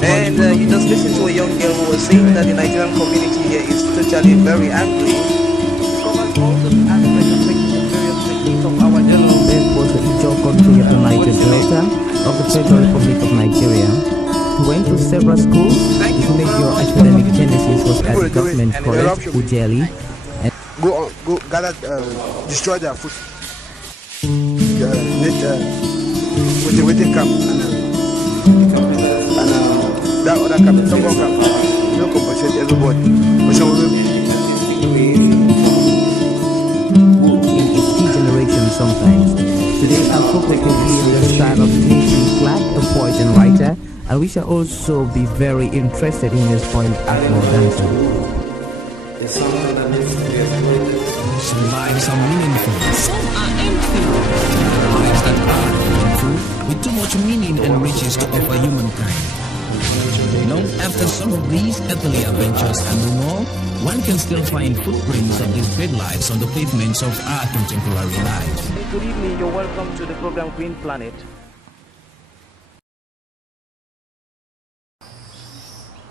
And you just listen to a young girl who was saying that the Nigerian community here is totally very angry. Covers all the aspects of various techniques of our general was the Ijaw country of the Niger Delta of the Federal Republic of Nigeria. He went to several schools. His major academic genesis was at the government college, Ujeli. Go gather, destroy their food. With the camp and that other camp, don't go camp. Don't compensate everybody. In its key generation sometimes. Today our focus will be on the style of K.C. Clark, the poet and writer, and we shall also be very interested in his point Akmo dancing. It's something that needs to be exploited. Some lives are meaningful, some are empty. Lives that are meaningful, with too much meaning and riches to offer humankind. Long after some of these earthly adventures are no more, one can still find footprints of these great lives on the pavements of our contemporary lives. Good evening, you're welcome to the program Green Planet.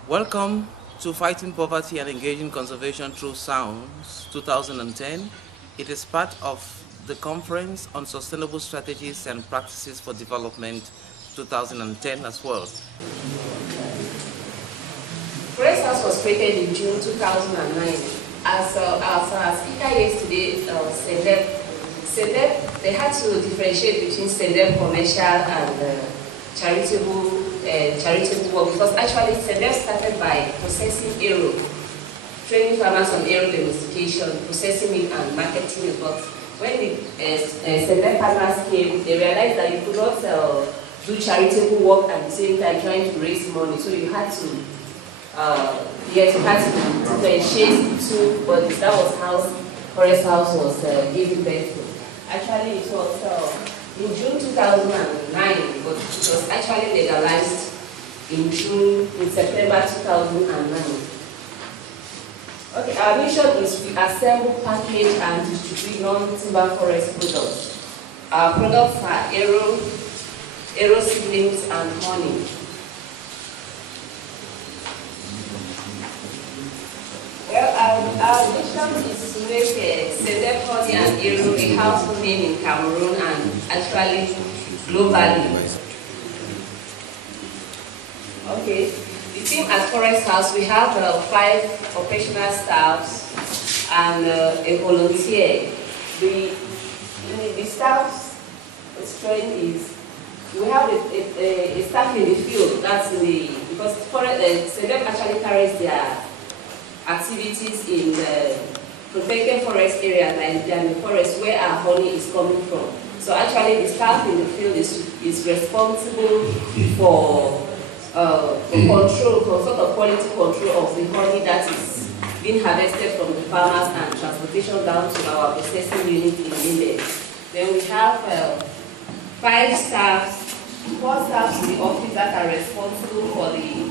Welcome to Fighting Poverty and Engaging Conservation Through Sounds 2010. It is part of the Conference on Sustainable Strategies and Practices for Development 2010 as well. Forest House was created in June 2009. As our speaker yesterday said, they had to differentiate between SEDEP commercial and charitable work, because actually SEDEP started by processing arrow, training farmers on arrow domestication, processing it and marketing it. But when the SEDEP partners came, they realized that you could not do charitable work at the same time trying to raise money. So you had to differentiate the two bodies. That was how Forest House was given birth to. Actually, it was in June 2009, but it was actually legalized in September 2009. Okay, our mission is to assemble, package, and distribute non-timber forest products. Our products are arrow seedlings, and honey. Well, our mission is to make SEDEP honey and arrow a household name in Cameroon and actually globally. Okay, the team at Forest House, we have 5 operational staffs and a volunteer. The staff's strength is we have a staff in the field. That's because SEDEP actually carries their activities in the protected forest area than the forest where our honey is coming from. So actually the staff in the field is responsible for control, for sort of quality control of the honey that is being harvested from the farmers and transportation down to our processing unit in Linde. Then we have 4 staffs in the office that are responsible for the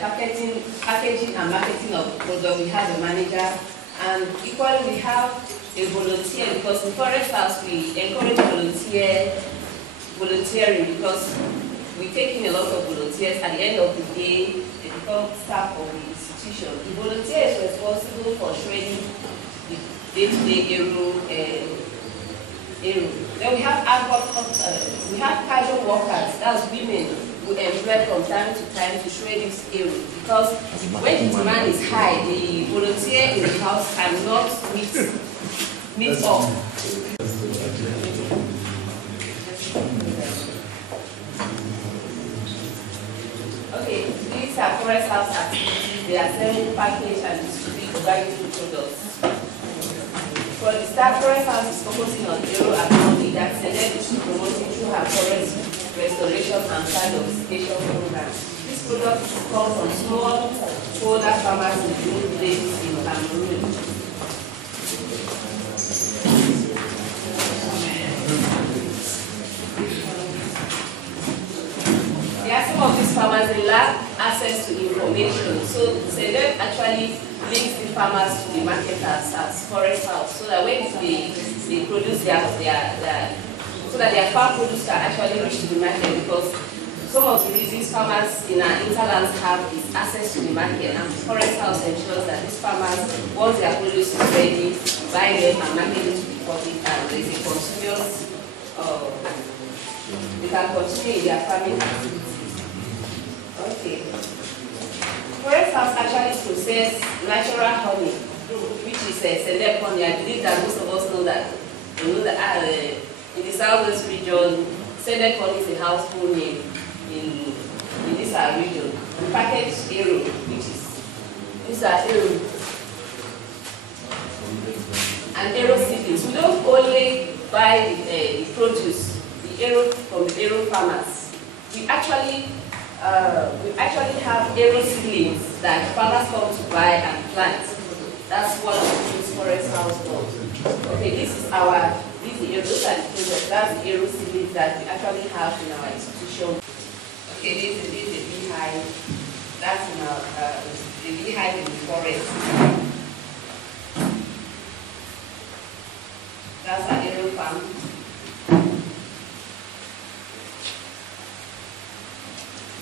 packaging and marketing of the product. We have a manager, and equally we have a volunteer, because in Forest House we encourage volunteering, because we take in a lot of volunteers. At the end of the day, they become staff of the institution. The volunteer is responsible for shredding the day-to-day arrow. Then we have casual workers, that's women, who employ from time to time to shred this arrow, because when the demand is high, the volunteer in the house cannot meet up. Okay, these are Forest House activities. They are selling, package, and distribute organic food products. For the staff, Forest House is focusing on arrow and honey that SEDEP is promoting through her forest restoration and child domestication program. This product comes from small holder farmers in remote villages in Cameroon. There are some of these farmers, they lack access to information. So SEDEP actually links the farmers to the marketers as Forest House, so that when they produce so that their farm produce can actually reach to the market, because some of the reasons farmers in our interlands have is access to the market, and the forest house ensures that these farmers, once their produce is ready, buy them and market it to the public, and there is a continuous, they can continue in their farming activity. Okay. Forest house actually process natural honey, which is select honey. I believe that most of us know that. You know that in the southwest region, select honey is a household name in this region. We package Arrey, which is these are Arrey and Arrey seedlings. We don't only buy the produce, the Arrey from the Arrey farmers. We actually have Arrey seedlings that farmers come to buy and plant. That's what this forest house does. Okay, this is our, those are the products, that's the Arrey seedlings that we actually have in our institution. Okay, this is the beehive. That's in our, the beehive in the forest. That's our Arrey farm.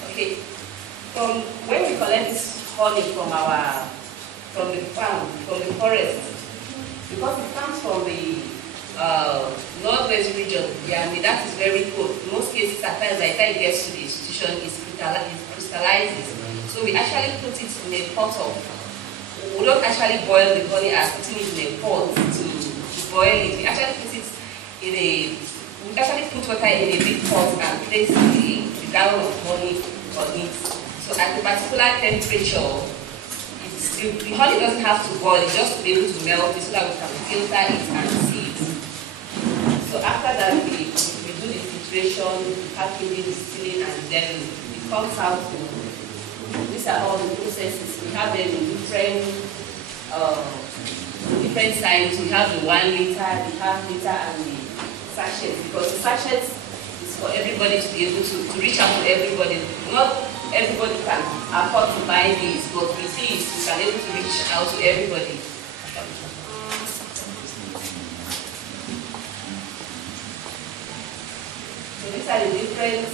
Okay, from when we collect honey from the farm, from the forest, because it comes from the northwest region, yeah, I mean, that is very cold. In most cases, at times, by the time it gets to the institution, it crystallizes. So we actually put it in a pot of, we don't actually boil the honey as putting it in a pot to boil it. We actually put it in a, we actually put water in a big pot and place the gallon of honey on it. So at a particular temperature, the honey doesn't have to boil, it's just to be able to melt it so that we can filter it and see it. So after that, we do the filtration, packaging, distilling, and then it comes out. These are all the processes. We have them in different sizes. We have the 1 liter, the half liter, and the sachet. Because the sachet is for everybody to be able to reach out to everybody. Not everybody can afford to buy these, but with these, we can be able to reach out to everybody. So these are the different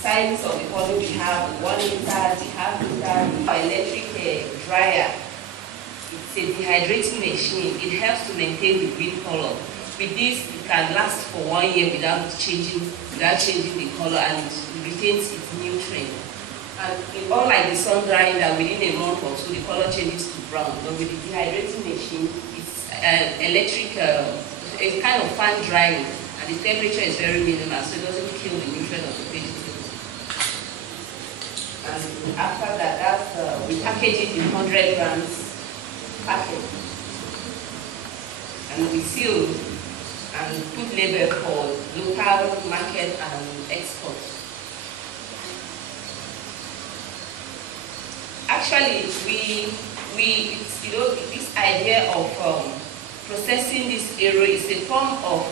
sizes of the honey we have: 1 liter, the half liter, the electric dryer. It's a dehydrating machine. It helps to maintain the green color. With this, it can last for 1 year without changing the color, and it retains its nutrients. And unlike the sun drying, that within a month or so the color changes to brown, but with the dehydrating machine, it's electric, a kind of fan drying, and the temperature is very minimal, so it doesn't kill the nutrients of the vegetable. And after that, we package it in 100 grams packet, and we seal and put label for local market and export. Actually, this idea of processing this Arrey is a form of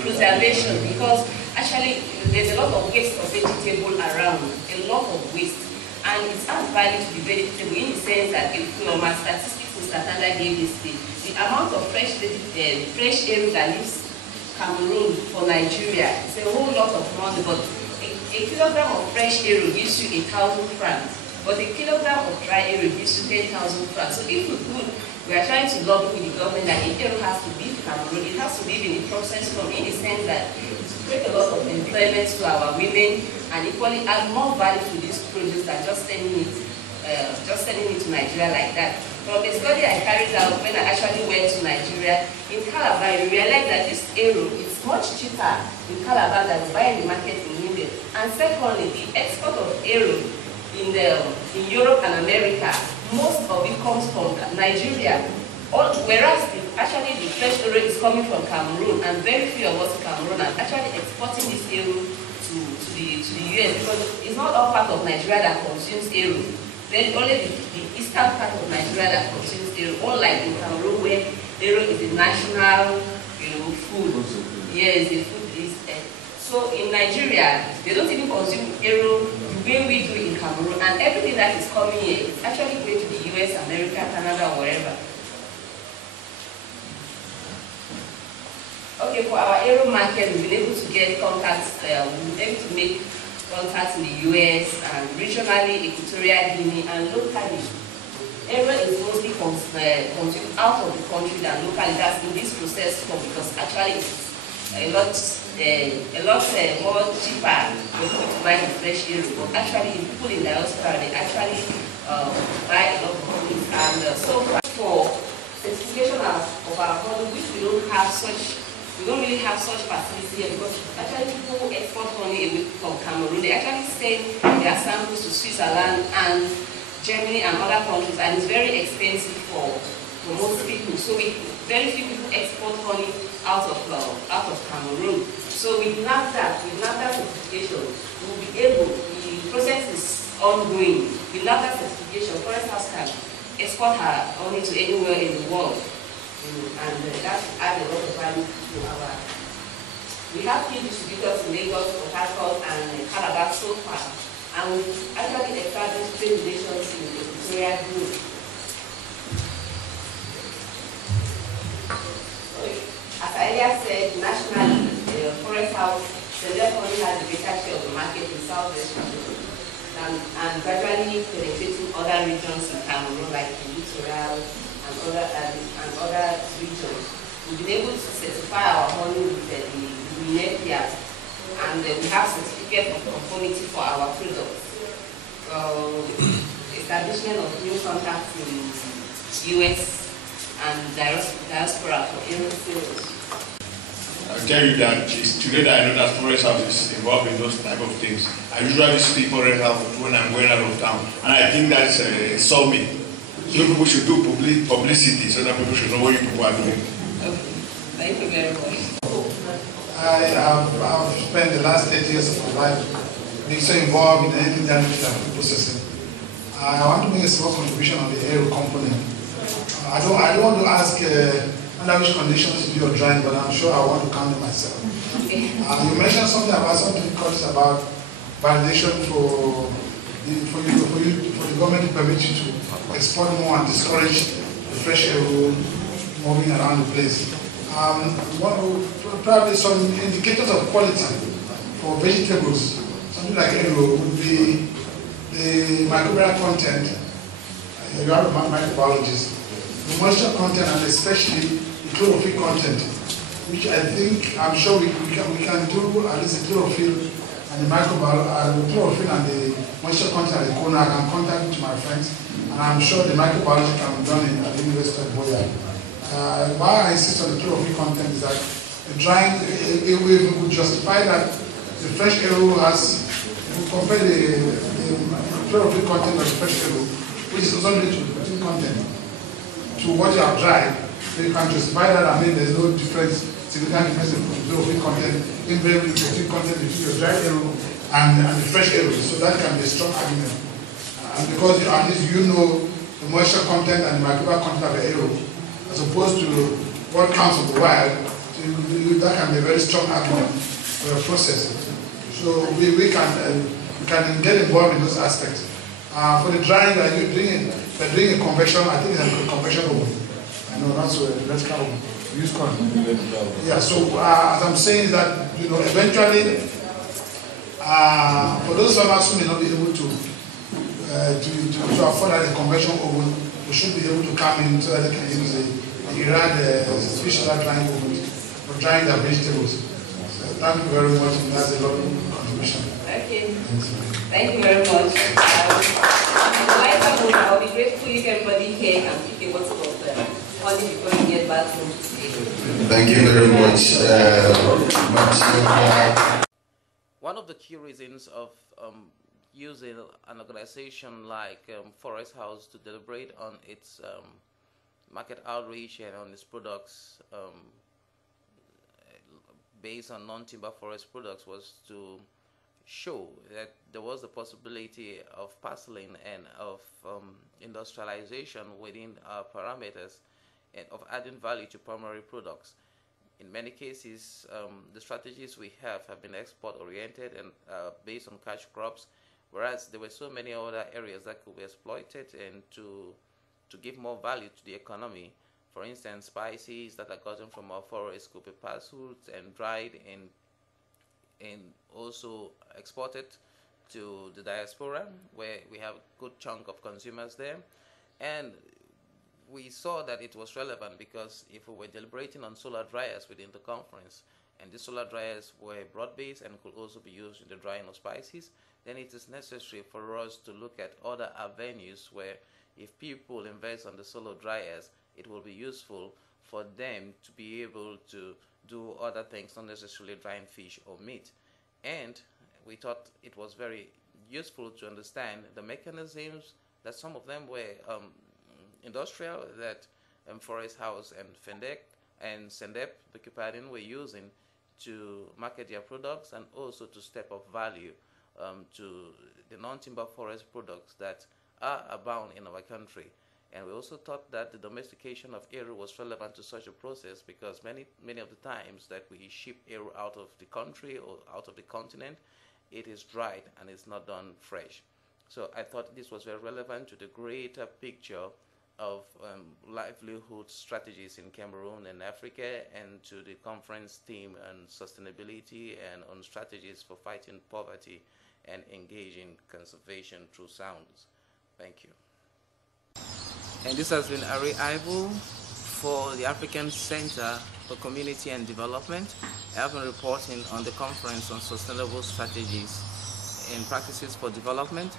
preservation, because actually there's a lot of waste of vegetable around, a lot of waste, and it adds value to the vegetable in the sense that if our statistics Matida gave this thing, the amount of fresh Arrey that leaves Cameroon for Nigeria is a whole lot of money, but a kilogram of fresh Arrey gives you 1,000 francs, but a kilogram of dry Arrey gives you 10,000 francs. So if we are trying to lobby with the government that if Arrey has to leave Cameroon, it has to live in the process from, in the sense that it will create a lot of employment to our women and equally add more value to this produce than just sending it to Nigeria like that. From a study I carried out when I actually went to Nigeria, in Calabar, we realized that this Arrey is much cheaper in Calabar than buying the market in India. And secondly, the export of Arrey in Europe and America, most of it comes from Nigeria. Whereas actually the fresh Arrey is coming from Cameroon, and very few of us in Cameroon are actually exporting this Arrey to the US, because it's not all part of Nigeria that consumes Arrey. Then only the eastern part of Nigeria that consumes Arrey, unlike in Cameroon where Arrey is a national, food. Yes, the food is. So in Nigeria, they don't even consume Arrey the way we do in Cameroon, and everything that is coming here is actually going to the US, America, Canada, or wherever. Okay. Okay, for our aero market, we've been able to get contacts, we've been able to make contacts in the US and regionally, Equatorial Guinea, and locally. Aero is mostly consumed out of the country than locally. That's in this process form because actually it's a lot more cheaper for people to buy the fresh aero. But actually, people in diaspora, they actually buy a lot of things. And so far, for certification of our honey, which we don't really have such facility here because actually people export honey away from Cameroon. They actually send their samples to Switzerland and Germany and other countries, and it's very expensive for most people. So very few people export honey out of Cameroon. So with NAFTA certification, we'll be able. The process is ongoing. With NAFTA certification, Forest House can export her honey to anywhere in the world, and that adds a lot of value to our. We have key distributors in Lagos, Port Harcourt, and Calabar so far, and we actually established trade relations in the Equatorial Guinea. So, as I earlier said, nationally, the Forest House, the left only has the greater share of the market in Southwest Cameroon. And gradually penetrating other regions in Cameroon, like the littoral and other regions. We've been able to certify our honey with the NEPIA, and we have certificate of conformity for our products. Establishment of new contacts in US and diaspora for aero sales. I'll tell you that it's today that I know that Forest House is involved in those type of things. I usually speak Forest House when I'm going out of town, and I think that's solve me. So people should do publicity so that people should know what you people are doing. Okay. Thank you very much. I have spent the last 8 years of my life being so involved in anything that is food processing. I want to make a small contribution on the aero component. I don't want to ask under which conditions you do your drying, but I'm sure I want to count it myself. You mentioned something about some difficulties about validation for the government to permit you to export more and discourage the fresh air moving around the place. Probably some indicators of quality for vegetables, something like aero would be the microbial content. You are a microbiologist. The moisture content and especially the chlorophyll content, which I think, I'm sure we can do at least the chlorophyll and the chlorophyll and the moisture content at the corner. I can contact with my friends, and I'm sure the microbiology can be done at the University of Boya. Why I insist on the chlorophyll content is that the drying, if we would justify that the fresh aero has, if we compare the chlorophyll content of the fresh aero, which is also related to the protein content, to what you have dried, so you can justify that. I mean, there's no significant difference in chlorophyll content, invariably the protein content between your dried aero and the fresh aero. So that can be a strong argument. And because at least you know the moisture content and the microbial content of the aero, as opposed to what comes from the wild, that can be a very strong argument for your process. So we can get involved in those aspects. For the drying that you're doing a convection, I think it's a convection oven. I know, not so electrical oven. We use corn. Yeah, so as I'm saying that, eventually, for those farmers who may not be able to afford a convection oven, we should be able to come in so that they can use the special drying oven for drying their vegetables. So thank you very much, and that's a lot of contribution. Okay. Thank you very much. I'll be grateful if everybody here can pick a bottle of honey before you get back home. Thank you very much. One of the key reasons of using an organization like Forest House to deliberate on its market outreach and on its products based on non-timber forest products was to show that there was a possibility of parceling and of industrialization within our parameters and of adding value to primary products. In many cases, the strategies we have been export-oriented and based on cash crops, whereas there were so many other areas that could be exploited and to give more value to the economy. For instance, spices that are gotten from our forests could be parceled and dried and also exported to the diaspora, where we have a good chunk of consumers there. And we saw that it was relevant because if we were deliberating on solar dryers within the conference, and the solar dryers were broad-based and could also be used in the drying of spices, then it is necessary for us to look at other avenues where if people invest on the solar dryers, it will be useful for them to be able to do other things, not necessarily drying fish or meat. And we thought it was very useful to understand the mechanisms that some of them were industrial, that Forest House and Sendep, were using to market their products and also to step up value to the non-timber forest products that are abound in our country. And we also thought that the domestication of Arrey was relevant to such a process because many of the times that we ship Arrey out of the country or out of the continent, it is dried and it's not done fresh. So I thought this was very relevant to the greater picture of livelihood strategies in Cameroon and Africa, and to the conference theme on sustainability and on strategies for fighting poverty and engaging conservation through sounds. Thank you. And this has been Arrey Ivo for the African Center for Community and Development. I have been reporting on the conference on sustainable strategies and practices for development,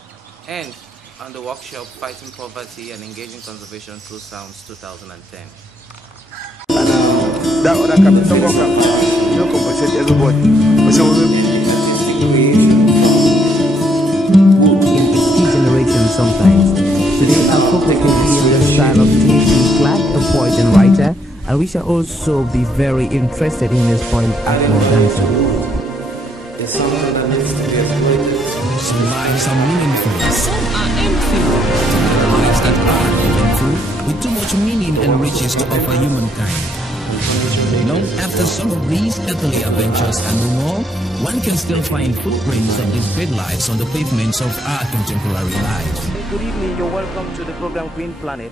and on the workshop Fighting Poverty and Engaging Conservation Through Sounds 2010. In its key generation sometimes. Today our folklore will be in the style of Chibbuike, a poet and writer, and we shall also be very interested in his point at more dancing. Some lives are meaningful, some are empty. Lives that are meaningful, with too much meaning and riches to offer humankind. Long after some of these earthly adventures and no more, one can still find footprints of these great lives on the pavements of our contemporary lives. Good evening, you're welcome to the program Green Planet.